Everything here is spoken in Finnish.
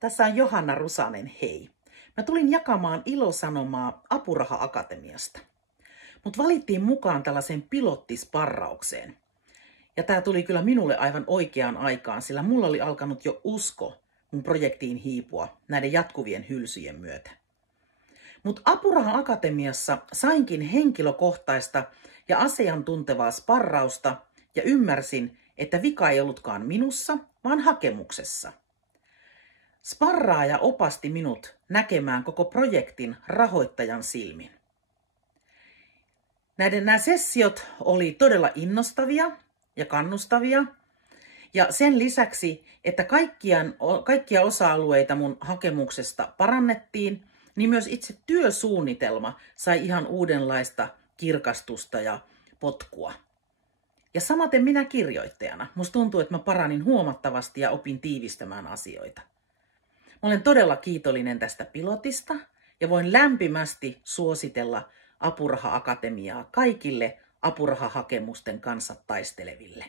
Tässä on Johanna Rusanen, hei. Mä tulin jakamaan ilosanomaa Apuraha-akatemiasta. Mut valittiin mukaan tällaiseen pilottisparraukseen. Ja tää tuli kyllä minulle aivan oikeaan aikaan, sillä mulla oli alkanut jo usko mun projektiin hiipua näiden jatkuvien hylsyjen myötä. Mut Apuraha-akatemiassa sainkin henkilökohtaista ja asiantuntevaa sparrausta ja ymmärsin, että vika ei ollutkaan minussa, vaan hakemuksessa. Sparraaja opasti minut näkemään koko projektin rahoittajan silmin. Nämä sessiot oli todella innostavia ja kannustavia. Ja sen lisäksi, että kaikkia osa-alueita mun hakemuksesta parannettiin, niin myös itse työsuunnitelma sai ihan uudenlaista kirkastusta ja potkua. Ja samaten minä kirjoittajana. Musta tuntuu, että mä paranin huomattavasti ja opin tiivistämään asioita. Mä olen todella kiitollinen tästä pilotista ja voin lämpimästi suositella Apuraha-akatemiaa kaikille apurahahakemusten kanssa taisteleville.